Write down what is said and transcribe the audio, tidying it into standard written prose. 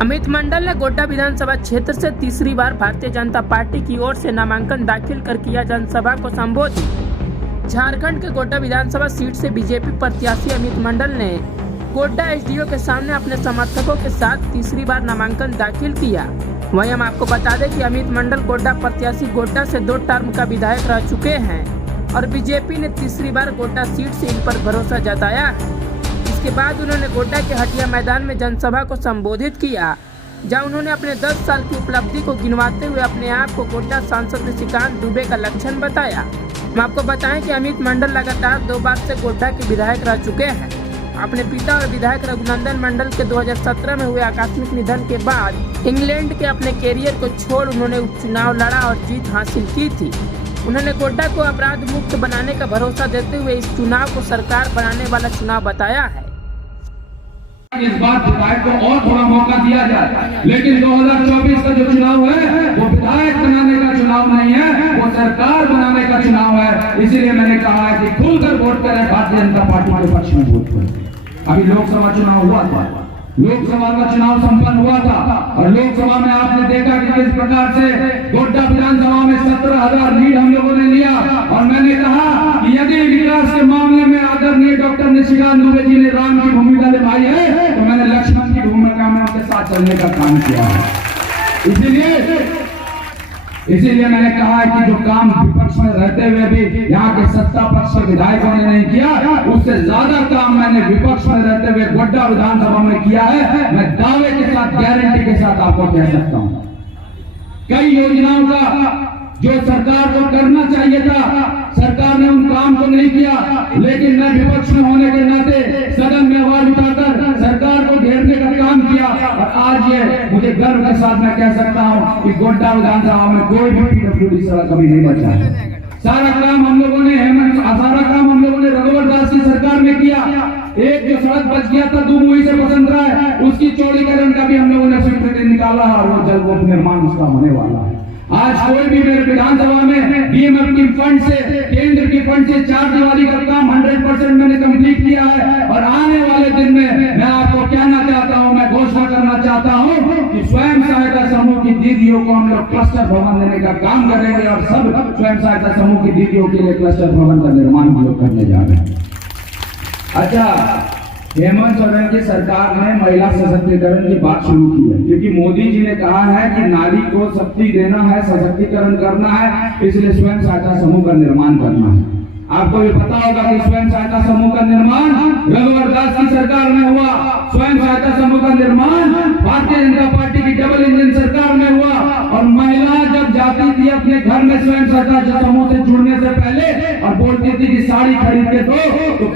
अमित मंडल ने गोड्डा विधानसभा क्षेत्र से तीसरी बार भारतीय जनता पार्टी की ओर से नामांकन दाखिल कर किया जनसभा को संबोधित। झारखंड के गोड्डा विधानसभा सीट से बीजेपी प्रत्याशी अमित मंडल ने गोड्डा एसडीओ के सामने अपने समर्थकों के साथ तीसरी बार नामांकन दाखिल किया। वहीं हम आपको बता दें कि अमित मंडल गोड्डा प्रत्याशी गोड्डा से 2 टर्म का विधायक रह चुके हैं और बीजेपी ने तीसरी बार गोड्डा सीट से इन पर भरोसा जताया है। इसके बाद उन्होंने गोड्डा के हटिया मैदान में जनसभा को संबोधित किया, जहां उन्होंने अपने 10 साल की उपलब्धि को गिनवाते हुए अपने आप को गोड्डा सांसद निशिकांत दुबे का लक्षण बताया। हम आपको बताएं कि अमित मंडल लगातार 2 बार से गोड्डा के विधायक रह चुके हैं। अपने पिता और विधायक रघुनंदन मंडल के 2017 में हुए आकस्मिक निधन के बाद इंग्लैंड के अपने कैरियर को छोड़ उन्होंने उपचुनाव लड़ा और जीत हासिल की थी। उन्होंने गोड्डा को अपराध मुक्त बनाने का भरोसा देते हुए इस चुनाव को सरकार बनाने वाला चुनाव बताया है। इस बार विधायक को और थोड़ा मौका दिया जाए, लेकिन 2024 का जो चुनाव है वो विधायक बनाने का चुनाव नहीं है, वो सरकार बनाने का चुनाव है। इसीलिए मैंने कहा है कि खुलकर वोट करें, भारतीय जनता पार्टी के पक्ष में वोट करें। अभी लोकसभा चुनाव हुआ था, लोकसभा का चुनाव संपन्न हुआ था और लोकसभा में आपने देखा कि किस प्रकार से गोड्डा विधानसभा में 17,000 लीड हम लोगों ने लिया। और मैंने कहा कि यदि विकास के मामले में आदरणीय डॉक्टर निशिकांत दुबे जी ने राम की भूमिका निभाई है तो मैंने लक्ष्मण की भूमिका में उनके साथ चलने का काम किया है। इसीलिए मैंने कहा है कि जो काम विपक्ष में रहते हुए भी यहाँ के सत्ता पक्ष के विधायकों ने नहीं किया, उससे ज्यादा काम मैंने विपक्ष में रहते हुए गोड्डा विधानसभा में किया है। मैं दावे के साथ, गारंटी के साथ आपको कह सकता हूँ, कई योजनाओं का जो सरकार को करना चाहिए था, सरकार ने उन काम को नहीं किया। लेकिन मैं विपक्ष में होने के नाते सदन में आवाज उठाकर सरकार को घेरने का काम किया और आज ये मुझे गर्व के साथ मैं कह सकता हूं कि गोड्डा विधानसभा में कोई भी पीडब्ल्यूडी सड़क कभी नहीं बचा है। सारा काम हम लोगों ने रघुवर दास की सरकार में किया। एक जो सड़क बच गया था दुमुही से बसंतरा है, उसकी चौड़ीकरण का भी हम लोगों ने स्वीकृति निकाला और वो जल्द निर्माण उसका होने वाला है। आज कोई भी मेरे विधानसभा में डीएमएफ की फंड से, केंद्र की फंड से 4 दिवाली का काम 100% मैंने कंप्लीट किया है। और आने वाले दिन में मैं आपको कहना चाहता हूं, मैं घोषणा करना चाहता हूं कि स्वयं सहायता समूह की दीदियों को हम लोग क्लस्टर भवन देने का काम करेंगे और सब स्वयं सहायता समूह की दीदियों के लिए क्लस्टर भवन का निर्माण हम लोग करने जा रहे हैं। अच्छा, हेमंत सोरेन की सरकार ने महिला सशक्तिकरण की बात शुरू की है, क्योंकि मोदी जी ने कहा है कि नारी को शक्ति देना है, सशक्तिकरण करना है, इसलिए स्वयं सहायता समूह का निर्माण करना है। आपको भी पता होगा कि स्वयं सहायता समूह का निर्माण रघुवर दास की सरकार में हुआ। स्वयं सहायता समूह का निर्माण भारतीय जनता पार्टी की डबल इंजन सरकार में हुआ। और महिला जब जाती थी अपने घर में स्वयं सहायता समूह से जुड़ने से पहले और बोलती थी कि साड़ी खरीद के दो, तो